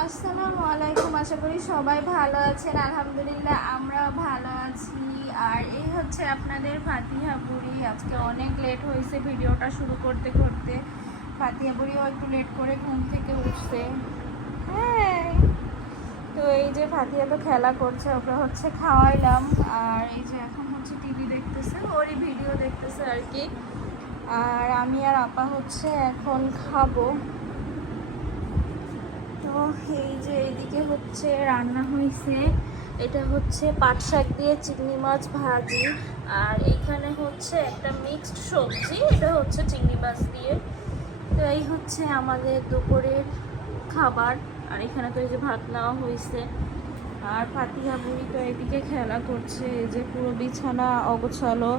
আসসালামু আলাইকুম। আশা করি সবাই ভালো আছেন। আলহামদুলিল্লাহ আমরাও ভালো আছি। আর এই হচ্ছে আপনাদের ফাতিহা বুড়ি। আজকে অনেক লেট হয়েছে ভিডিওটা শুরু করতে করতে। ফাতিহা বুড়িও একটু লেট করে ঘুম থেকে উঠছে। হ্যাঁ, তো এই যে ফাতিহা তো খেলা করছে, ওকে হচ্ছে খাওয়াইলাম। আর এই যে এখন হচ্ছে টিভি দেখতেছে, ওরই ভিডিও দেখতেছে আর কি। আর আমি আর আপা হচ্ছে এখন খাবো। তো এই যে এইদিকে হচ্ছে রান্না হয়েছে, এটা হচ্ছে পাট শাক দিয়ে চিংড়ি মাছ ভাজি। আর এখানে হচ্ছে একটা মিক্সড সবজি, এটা হচ্ছে চিংড়ি মাছ দিয়ে। তো এই হচ্ছে আমাদের দুপুরের খাবার। আর এখানে তো এই যে ভাত নেওয়া হয়েছে। আর ফাতিহা বুড়ি তো এদিকে খেলা করছে, এই যে পুরো বিছানা অগোছালো।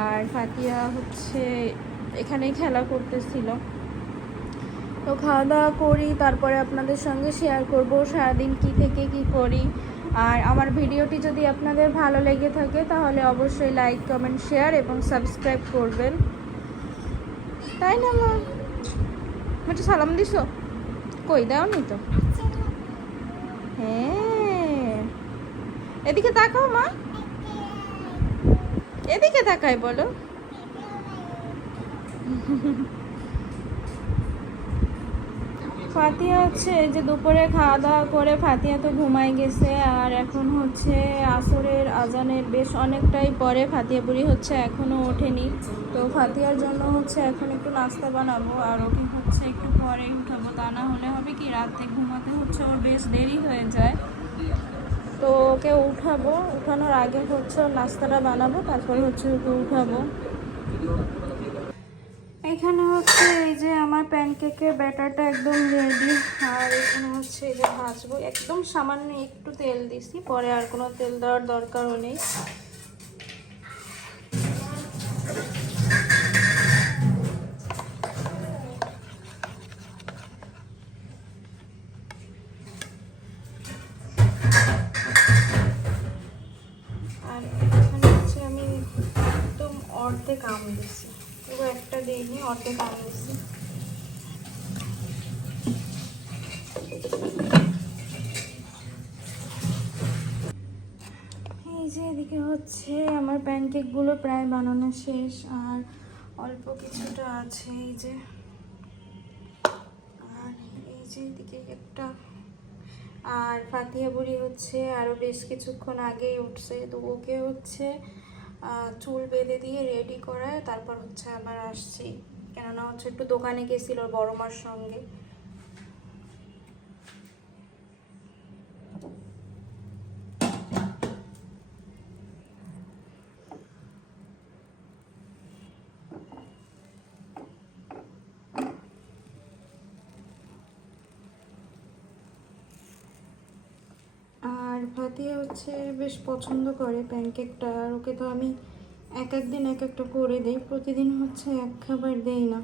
আর ফাতিহা হচ্ছে এখানেই খেলা করতেছিল। তো খাওয়া দাওয়া করি, তারপরে আপনাদের সঙ্গে শেয়ার করব সারাদিন কী থেকে কী করি। আর আমার ভিডিওটি যদি আপনাদের ভালো লেগে থাকে তাহলে অবশ্যই লাইক, কমেন্ট, শেয়ার এবং সাবস্ক্রাইব করবেন, তাই না মা? একটু সালাম দিছো? কই দাও নি তো। হ্যাঁ, এদিকে তাকাও মা, এদিকে তাকাই বলো। ফাতিহা হচ্ছে এই যে দুপুরে খাওয়া দাওয়া করে ফাতিহা তো ঘুমাই গেছে। আর এখন হচ্ছে আসরের আজানের বেশ অনেকটাই পরে, ফাতিহা বুড়ি হচ্ছে এখনও ওঠেনি। তো ফাতিহার জন্য হচ্ছে এখন একটু নাস্তা বানাবো, আর ওকে হচ্ছে একটু পরে উঠাবো। তা না হলে হবে কি, রাতে ঘুমাতে হচ্ছে ওর বেশ দেরি হয়ে যায়। তো ওকে উঠাবো, উঠানোর আগে হচ্ছে ওর নাস্তাটা বানাবো, তারপরে হচ্ছে ওকে উঠাবো। এখানে হচ্ছে এই যে আমার প্যানকেকের ব্যাটারটা একদম রেডি। আর এখানে হচ্ছে এই যে ভাজবো, একদম সামান্য একটু তেল দিছি, পরে আর কোনো তেল দেওয়ার দরকারও নেই। আর এখানে হচ্ছে আমি একদম অর্ধেক আম দিছি, পুরো একটা দিইনি, অর্ধেক আম দিছি। এই যে এদিকে হচ্ছে আমার প্যানকেকগুলো প্রায় বানানো শেষ, আর অল্প কিছুটা আছে এই যে। আর এই যে এদিকে একটা। আর ফাতিহা বুড়ি হচ্ছে আরও বেশ কিছুক্ষণ আগেই উঠছে, তো ওকে হচ্ছে চুল বেঁধে দিয়ে রেডি করায় তারপর হচ্ছে আবার আসছি, কেননা হচ্ছে একটু দোকানে গেছিল বড় মার সঙ্গে। আর ফাতিহা হচ্ছে বেশ পছন্দ করে প্যানকেকটা। আর ওকে তো আমি এক এক দিন এক একটা করে দিই, প্রতিদিন হচ্ছে এক খাবার দেই না।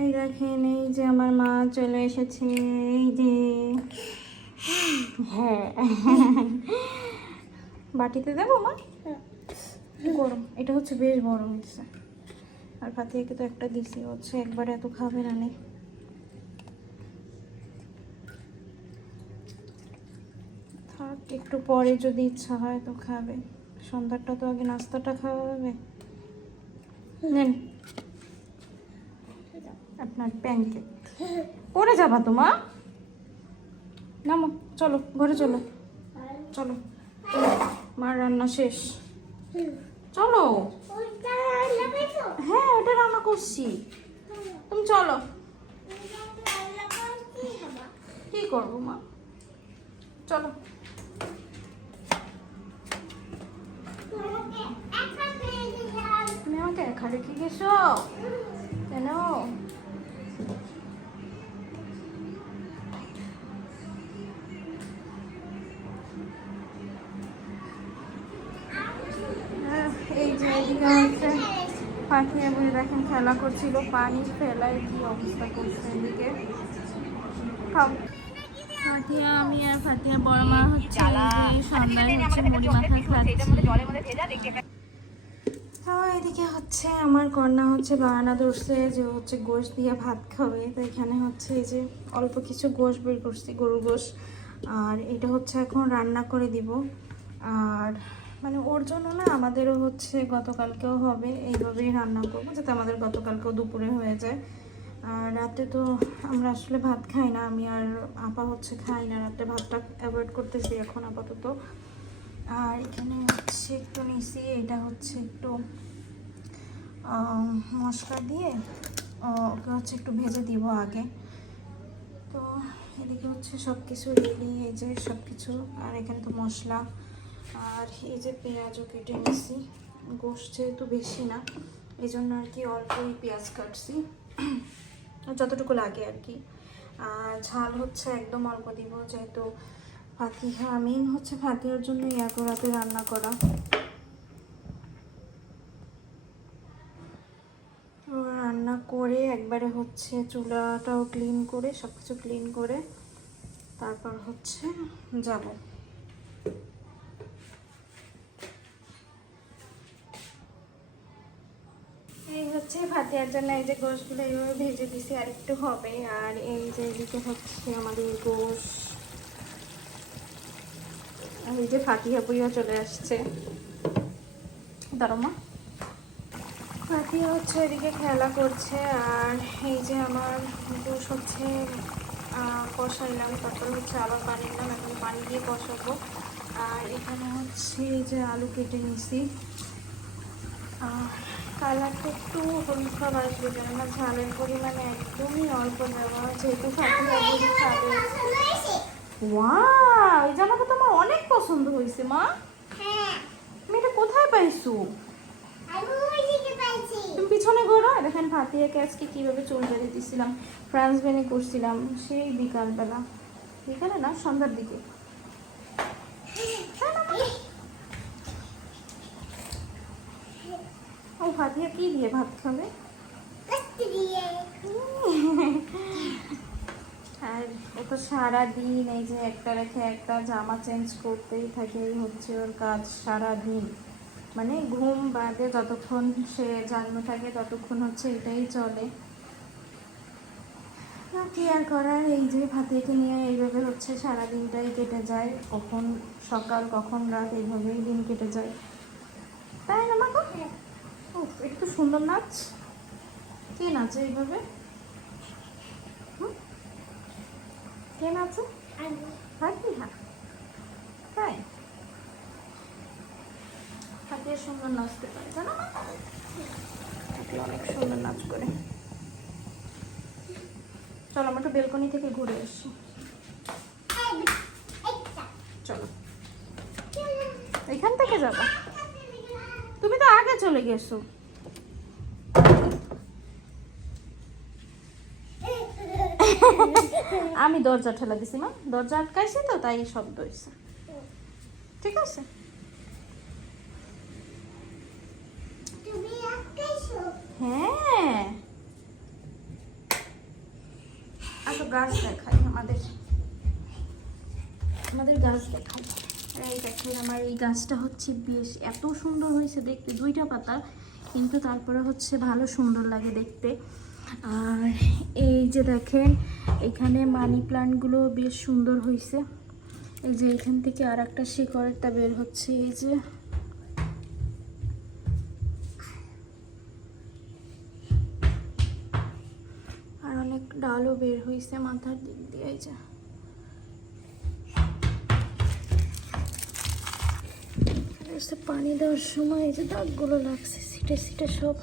এই দেখেন, এই যে আমার মা চলে এসেছে, এই যে। হ্যাঁ, বাটিতে দেবো মা? গরম, এটা হচ্ছে বেশ বড় হয়েছে। আর ফাতিহাকে তো একটা দিছি, হচ্ছে একবারে এত খাবে না। নেই, থাক, একটু পরে যদি ইচ্ছা হয় তো খাবে। সন্ধ্যাটা তো আগে নাস্তাটা খাওয়া হবে। নেন আপনার প্যানকেক। পরে যাবা তো মা? নামো, চলো ঘরে চলো, চলো, মার রান্না শেষ, চলো। হ্যাঁ, ওটা রান্না করছি। চলো। কি করবো মা, চলো। তুমি আমাকে একা রেখে গেছো কেন? এই যে এদিকে হচ্ছে পাখিয়া বলে দেখেন খেলা করছিল, পানি ফেলায় কি অবস্থা করছে এদিকে। ফাতিয়া, আমি আর ফাতিয়ার বড় মা হচ্ছে সন্ধ্যায় হচ্ছে মুড়ি মাখা খাচ্ছি। তো এদিকে হচ্ছে আমার কন্যা হচ্ছে বাহানা ধরছে যে হচ্ছে গোশ দিয়ে ভাত খাবে। তো এখানে হচ্ছে এই যে অল্প কিছু গোশ বের করছি, গরুর গোশ, আর এটা হচ্ছে এখন রান্না করে দিব। আর মানে ওর জন্য না, আমাদেরও হচ্ছে গতকালকেও হবে, এইভাবেই রান্না করবো যাতে আমাদের গতকালকেও দুপুরে হয়ে যায়। আর রাতে তো আমরা আসলে ভাত খাই না, আমি আর আপা হচ্ছে খাই না রাতে, ভাতটা অ্যাভয়েড করতেছি এখন আপাতত। আর এখানে হচ্ছে একটু নিছি, এটা হচ্ছে একটু মশলা দিয়ে ওকে হচ্ছে একটু ভেজে দিব আগে। তো এদিকে হচ্ছে সব কিছু রেডি, এই যে সব কিছু, আর এখানে তো মশলা, আর এই যে পেঁয়াজও কেটে নিছি। গোশত যেহেতু বেশি না, এই জন্য আর কি অল্পই পেঁয়াজ কাটছি, যতটুকু লাগে আর কি। আর ঝাল হচ্ছে একদম অল্প দিব, যেহেতু ফাতিহা, মেইন হচ্ছে ফাতিহার জন্য এত রাতে রান্না করা। রান্না করে একবারে হচ্ছে চুলাটাও ক্লিন করে সব কিছু ক্লিন করে তারপর হচ্ছে যাব। এই হচ্ছে ফাতিহার জন্য এই যে গোশগুলো এইভাবে ভেজে দিছি, আর একটু হবে। আর এই যে এদিকে হচ্ছে আমাদের গোশ, আর এই যে ফাতিহা বুইও চলে আসছে। দাঁড়ো মা। ফাতিহা হচ্ছে এদিকে খেলা করছে, আর এই যে আমার গোশ হচ্ছে কষাইলাম, তারপরে হচ্ছে আবার পানি দিলাম, এখন পানি দিয়ে কষাবো। আর এখানে হচ্ছে এই যে আলু কেটে নিছি। কালারটা একটু হলুদ খাবার আসবে, যেন না ঝালের পরিমাণে একদমই অল্প দেওয়া, যেহেতু ফাতিহা বুড়ি খাবে। ওয়াও, এই জামাটা তো আমার অনেক পছন্দ হয়েছে মা। তুমি এটা কোথায় পাইছো? তুমি পিছনে ঘোরো। দেখেন ফাতিহাকে আজকে কিভাবে চুল বেঁধে দিছিলাম, ফ্রান্স বেনে করছিলাম সেই বিকালবেলা, বিকালে না সন্ধ্যার দিকে। ও ফাতিহা কি দিয়ে ভাত খাবে? আর ও তো সারাদিন এই যে একটা রেখে একটা জামা চেঞ্জ করতেই থাকে, এই হচ্ছে ওর কাজ সারাদিন। মানে ঘুম বাদে যতক্ষণ সে জন্ম থাকে ততক্ষণ হচ্ছে এটাই চলে। কি আর করার, এই যে ফাতিহাকে নিয়ে এইভাবে হচ্ছে সারাদিনটাই কেটে যায়, কখন সকাল কখন রাত এইভাবেই দিন কেটে যায়, তাই না মা? ও এটা তো সুন্দর নাচ। কে নাচে এইভাবে? কে নাচে? ফাতিহা। তাই ফাতিহা সুন্দর নাচতে পারে, জানো না? অনেক সুন্দর নাচ করে। চলো আমরা একটু বেলকনি থেকে ঘুরে আসি। চলো, এখান থেকে যাবা? তুমি তো আগে চলে গেছো। আমি দরজা ঠেলা দিছি মা, দরজা আটকাইছি তো তাই শব্দ হয়েছে। ঠিক আছে, হ্যাঁ। আসো গাছ দেখাই, আমাদের গাছ দেখাই। এই দেখেন আমার এই গাছটা হচ্ছে বেশ এত সুন্দর হয়েছে দেখতে, দুইটা পাতা কিন্তু তারপরে হচ্ছে ভালো সুন্দর লাগে দেখতে। আর এই যে দেখেন এখানে মানি প্লান্টগুলো বেশ সুন্দর হয়েছে। এই যে এখান থেকে আর একটা শিকড়টা বের হচ্ছে, এই যে আর অনেক ডালও বের হয়েছে মাথার দিক দিয়ে। এই যে পানি দেওয়ার সময় এই যে দাগগুলো লাগছে সিটে সিটে সব।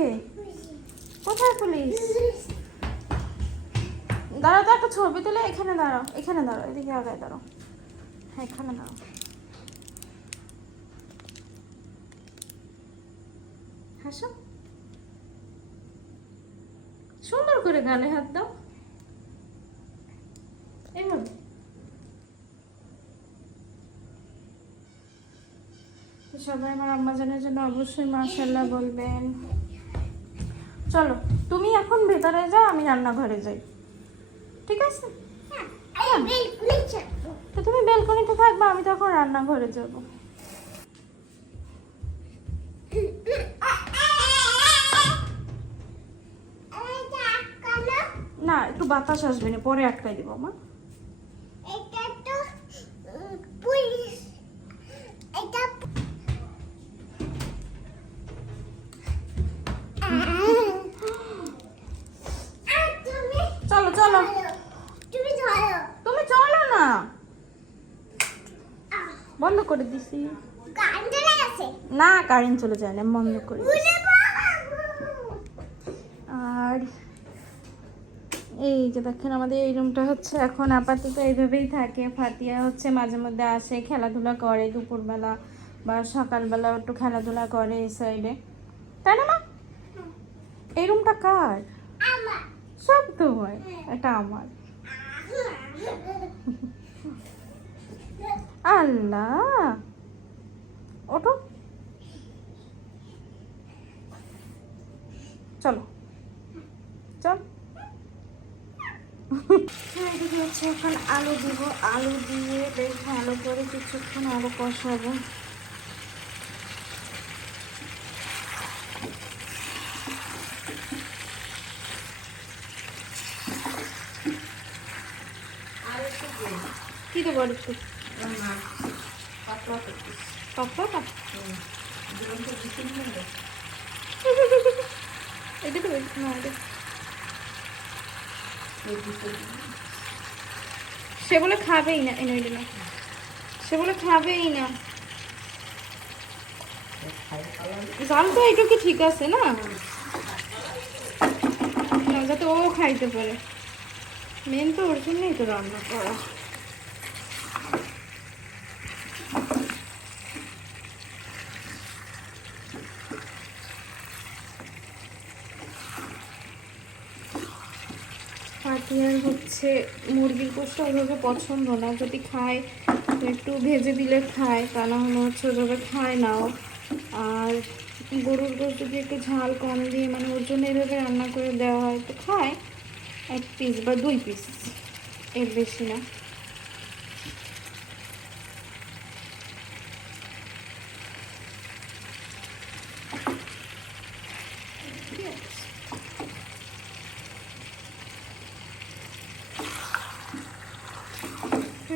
কে? কোথায় পুলিশ? দাঁড়াও তো, একটা ছবি তুলে এখানে দাঁড়াও, এখানে দাঁড়াও, এদিকে আগায় দাঁড়াও। হ্যাঁ, এখানে দাঁড়াও। হাসো, সুন্দর করে গালে হাত দাও, এইভাবে। সবাই আমার আম্মাজানের জন্য অবশ্যই মাশাআল্লাহ বলবেন। চলো তুমি এখন ভেতরে যাও, আমি রান্নাঘরে যাই, ঠিক আছে? তো তুমি বেলকনিতে থাকবে, আমি তখন রান্নাঘরে যাব। না, একটু বাতাস আসবে না, পরে আটকাই দিব মা। চলো চলো, তুমি চলো না, বন্ধ করে দিছি। না, কারেন্ট চলে যায় না, বন্ধ করে দিছি। আর এই যে দেখেন, আমাদের এই রুমটা হচ্ছে এখন আপাতত এইভাবেই থাকে। ফাতিয়া হচ্ছে মাঝে মধ্যে আসে, খেলাধুলা করে, দুপুরবেলা বা সকালবেলা একটু খেলাধুলা করে এই সাইডে, তাই না মা? এই রুমটা কার? সব তোমার, এটা আমার। আল্লাহ, ওঠো, চলো চল। এদিকে হচ্ছে এখন আলু দিব, আলু দিয়ে বেশ ভালো করে কিছুক্ষণ আরো কষাবো। কি দেবো আর একটু পাপড়টা, এটা তো না, সে বলে খাবেই না, এনে না, সে বলে খাবেই না। জাল তো এইটুকু ঠিক আছে না, যাতে ও খাইতে পারে, মেন তো ওর জন্যই তো রান্না করা। ফাতিয়ার হচ্ছে মুরগির গোশত ওইভাবে পছন্দ না, যদি খায় তো একটু ভেজে দিলে খায়, তা না হলে হচ্ছে ওইভাবে খায় নাও। আর গরুর গোশত যদি একটু ঝাল কম দিয়ে, মানে ওর জন্য এইভাবে রান্না করে দেওয়া হয় তো খায় 1 পিস বা 2 পিস, এর বেশি না।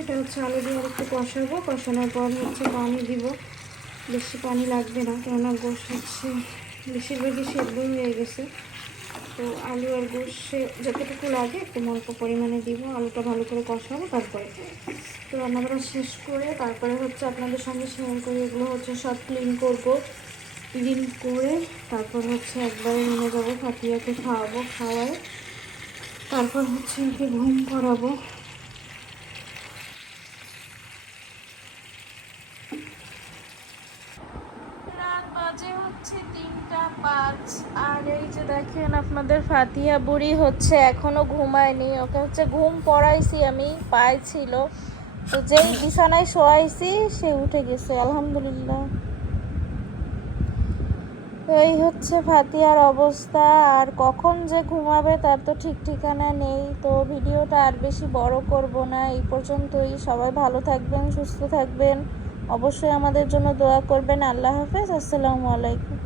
এটা হচ্ছে আলু দিয়ে আর একটু কষাবো, কষানোর পর হচ্ছে পানি দিব। বেশি পানি লাগবে না, কেননা গোশ হচ্ছে বেশিরভাগই সেদ্ধ হয়ে গেছে। তো আলু আর গোশে যতটুকু লাগে একটু অল্প পরিমাণে দিব। আলুটা ভালো করে কষাবো, তারপরে তো রান্নাবান্না শেষ করে তারপরে হচ্ছে আপনাদের সঙ্গে শেয়ার করি। এগুলো হচ্ছে সব ক্লিন করব, ক্লিন করে তারপর হচ্ছে একবারে নিয়ে যাবো, ফাতিয়াকে খাওয়াবো, খাওয়ায় তারপর হচ্ছে ওকে ঘুম করাবো। রাত বাজে হচ্ছে 3টা 5, আর এই যে দেখেন আপনাদের ফাতিয়া বুড়ি হচ্ছে এখনো ঘুমায়নি। ওকে হচ্ছে ঘুম পড়াইছি আমি, পায়ে ছিল, তো যেই বিছানায় শোয়াইছি সে উঠে গেছে আলহামদুলিল্লাহ। তো এই হচ্ছে ফাতিয়ার অবস্থা, আর কখন যে ঘুমাবে তার তো ঠিক ঠিকানা নেই। তো ভিডিওটা আর বেশি বড় করব না, এই পর্যন্তই। সবাই ভালো থাকবেন, সুস্থ থাকবেন, অবশ্যই আমাদের জন্য দোয়া করবেন। আল্লাহ হাফেজ, আসসালামু আলাইকুম।